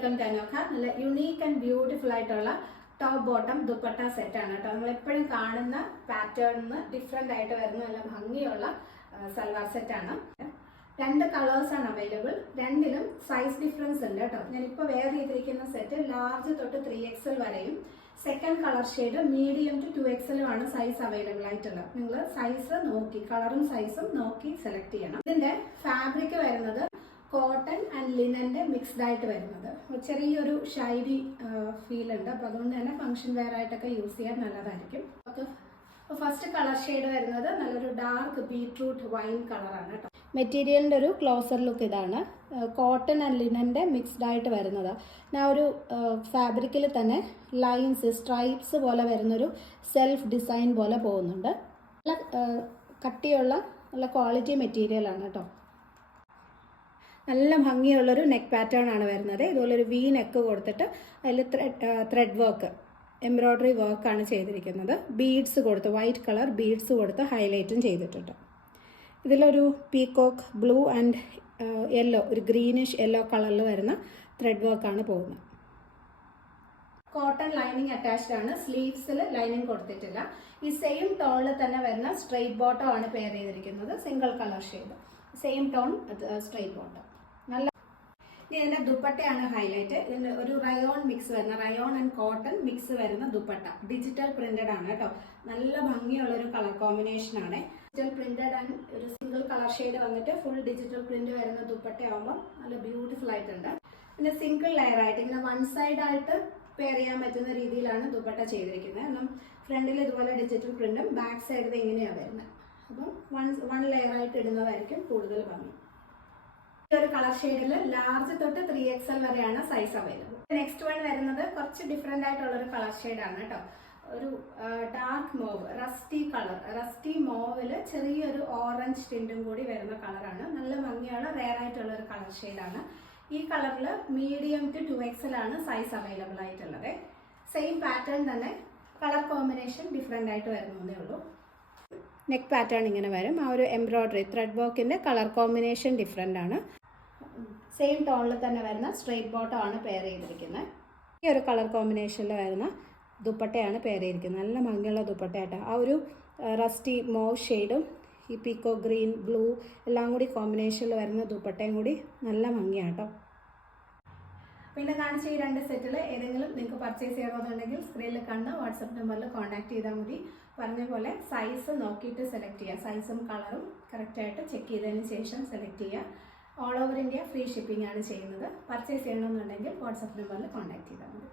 Welcome to Anokha. നല്ല unique and beautiful ആയിട്ടുള്ള top bottom dupatta set ആണ് കേട്ടോ. നമ്മൾ എപ്പോഴും കാണുന്ന പാറ്റേണിന് ഡിഫറെൻ്റ് ആയിട്ട് വരുന്ന നല്ല ഭംഗിയുള്ള സൽവാർ സെറ്റ് ആണ്. 2 കളേഴ്സ് ആണ് അവൈലബിൾ. രണ്ടിലും സൈസ് ഡിഫറൻസ് ഉണ്ട് കേട്ടോ. ഞാനിപ്പോൾ വെയർ ചെയ്തിരിക്കുന്ന സെറ്റ് ലാർജ് തൊട്ട് 3XL വരെയും second colour shade medium to 2XL ആണ് സൈസ് അവൈലബിൾ ആയിട്ടുള്ളത്. നിങ്ങൾ സൈസ് നോക്കി കളറും സൈസും നോക്കി സെലക്ട് ചെയ്യണം. ഇതിന്റെ ഫാബ്രിക് വരുന്നത് കോട്ടൺ ആൻഡ് ലിനന്റെ മിക്സ്ഡ് ആയിട്ട് വരുന്നത്. ചെറിയൊരു ഷൈനി ഫീൽ ഉണ്ട്. അപ്പോൾ അതുകൊണ്ട് തന്നെ ഫംഗ്ഷൻ വെയർ ആയിട്ടൊക്കെ യൂസ് ചെയ്യാൻ നല്ലതായിരിക്കും. അപ്പോൾ ഫസ്റ്റ് കളർ ഷെയ്ഡ് വരുന്നത് നല്ലൊരു ഡാർക്ക് ബീട്രൂട്ട് വൈൻ കളറാണ് കേട്ടോ. മെറ്റീരിയലിൻ്റെ ഒരു ക്ലോസർ ലുക്ക് ഇതാണ്. കോട്ടൺ ആൻഡ് ലിനന്റെ മിക്സ്ഡ് ആയിട്ട് വരുന്നത്. ഞാൻ ഒരു ഫാബ്രിക്കിൽ തന്നെ ലൈൻസ് സ്ട്രൈപ്സ് പോലെ വരുന്നൊരു സെൽഫ് ഡിസൈൻ പോലെ പോകുന്നുണ്ട്. നല്ല കട്ടിയുള്ള നല്ല ക്വാളിറ്റി മെറ്റീരിയലാണ് കേട്ടോ. നല്ല ഭംഗിയുള്ളൊരു നെക്ക് പാറ്റേൺ ആണ് വരുന്നത്. ഇതുപോലൊരു വി നെക്ക് കൊടുത്തിട്ട് അതിൽ ത്രെഡ് വർക്ക് എംബ്രോയ്ഡറി വർക്കാണ് ചെയ്തിരിക്കുന്നത്. ബീഡ്സ് കൊടുത്ത് വൈറ്റ് കളർ ബീഡ്സ് കൊടുത്ത് ഹൈലൈറ്റും ചെയ്തിട്ടുണ്ട്. ഇതിലൊരു പീകോക്ക് ബ്ലൂ ആൻഡ് യെല്ലോ, ഒരു ഗ്രീനിഷ് യെല്ലോ കളറിൽ വരുന്ന ത്രെഡ് വർക്കാണ് പോകുന്നത്. കോട്ടൺ ലൈനിങ് അറ്റാച്ച്ഡ് ആണ്. സ്ലീവ്സിൽ ലൈനിങ് കൊടുത്തിട്ടില്ല. ഈ സെയിം ടോണിൽ തന്നെ വരുന്ന സ്ട്രെയിറ്റ് ബോട്ടം ആണ് പെയർ ചെയ്തിരിക്കുന്നത്. Single colour shade, same tone straight bottom. നല്ല ഇനി ഇതിന്റെ ദുപ്പട്ടയാണ് ഹൈലൈറ്റ്. ഇതിന്റെ ഒരു റയോൺ മിക്സ് വരുന്ന, റയോൺ ആൻഡ് കോട്ടൺ മിക്സ് വരുന്ന ദുപ്പട്ട. ഡിജിറ്റൽ പ്രിന്റഡ് ആണ് കേട്ടോ. നല്ല ഭംഗിയുള്ള ഒരു കളർ കോമ്പിനേഷൻ ആണ്. ഡിജിറ്റൽ പ്രിന്റഡ് ആൻഡ് ഒരു സിംഗിൾ കളർ ഷെയ്ഡ് വന്നിട്ട് ഫുൾ ഡിജിറ്റൽ പ്രിന്റ് വരുന്ന ദുപ്പട്ടയാകുമ്പോൾ നല്ല ബ്യൂട്ടിഫുൾ ആയിട്ടുണ്ട്. പിന്നെ സിംഗിൾ ലെയർ ആയിട്ട് ഇങ്ങനെ വൺ സൈഡ് ആയിട്ട് പെയർ ചെയ്യാൻ പറ്റുന്ന രീതിയിലാണ് ദുപ്പട്ട ചെയ്തിരിക്കുന്നത്. കാരണം ഫ്രണ്ടിൽ ഇതുപോലെ ഡിജിറ്റൽ പ്രിന്റും ബാക്ക് സൈഡിൽ ഇങ്ങനെയാണ് വരുന്നത്. അപ്പം വൺ ലെയർ ആയിട്ട് ഇടുന്നതായിരിക്കും കൂടുതൽ ഭംഗി. ഈ ഒരു കളർ ഷെയ്ഡിൽ ലാർജ് തൊട്ട് 3XL വരെയാണ് സൈസ് അവൈലബിൾ. നെക്സ്റ്റ് വൺ വരുന്നത് കുറച്ച് ഡിഫറെന്റ് ആയിട്ടുള്ള ഒരു കളർ ഷെയ്ഡാണ് കേട്ടോ. ഒരു dark mauve, rusty colour. Rusty മോവിൽ ചെറിയൊരു ഓറഞ്ച് ടിൻറ്റും കൂടി വരുന്ന കളറാണ്. നല്ല ഭംഗിയുള്ള റെയർ ആയിട്ടുള്ള ഒരു കളർ ഷെയ്ഡാണ്. ഈ കളറിൽ മീഡിയം ടു 2XL ആണ് സൈസ് അവൈലബിൾ ആയിട്ടുള്ളത്. സെയിം പാറ്റേൺ തന്നെ, കളർ കോമ്പിനേഷൻ ഡിഫറെൻ്റ് ആയിട്ട് വരുന്നതേ ഉള്ളൂ. നെക്ക് പാറ്റേൺ ഇങ്ങനെ വരും. ആ ഒരു എംബ്രോയ്ഡറി ത്രെഡ് വർക്കിൻ്റെ കളർ കോമ്പിനേഷൻ ഡിഫറെൻ്റ് ആണ്. സെയിം ടോണിൽ തന്നെ വരുന്ന സ്ട്രെയിറ്റ് ബോട്ടം ആണ് പെയർ ചെയ്തിരിക്കുന്നത്. ഈ ഒരു കളർ കോമ്പിനേഷനിൽ വരുന്ന ദുപ്പട്ടയാണ് പെയർ ചെയ്തിരിക്കുന്നത്. നല്ല ഭംഗിയുള്ള ദുപ്പട്ടയായിട്ട് ആ ഒരു റസ്റ്റി മോവ് ഷെയ്ഡും ഈ പീക്കോ ഗ്രീൻ ബ്ലൂ എല്ലാം കൂടി കോമ്പിനേഷനിൽ വരുന്ന ദുപ്പട്ടയും കൂടി നല്ല ഭംഗിയാട്ടോ. പിന്നെ കാണിച്ച ഈ 2 സെറ്റിൽ ഏതെങ്കിലും നിങ്ങൾക്ക് പർച്ചേസ് ചെയ്യണമെന്നുണ്ടെങ്കിൽ സ്ക്രീനിൽ കണ്ട് വാട്സപ്പ് നമ്പറിൽ കോൺടാക്ട് ചെയ്താൽ മതി. പറഞ്ഞ പോലെ സൈസ് നോക്കിയിട്ട് സെലക്ട് ചെയ്യുക. സൈസും കളറും കറക്റ്റായിട്ട് ചെക്ക് ചെയ്തതിന് ശേഷം സെലക്ട് ചെയ്യുക. All over India free shipping ആണ് ചെയ്യുന്നത്. പർച്ചേസ് ചെയ്യണമെന്നുണ്ടെങ്കിൽ വാട്സപ്പ് നമ്പറിൽ കോൺടാക്ട് ചെയ്താൽ മതി.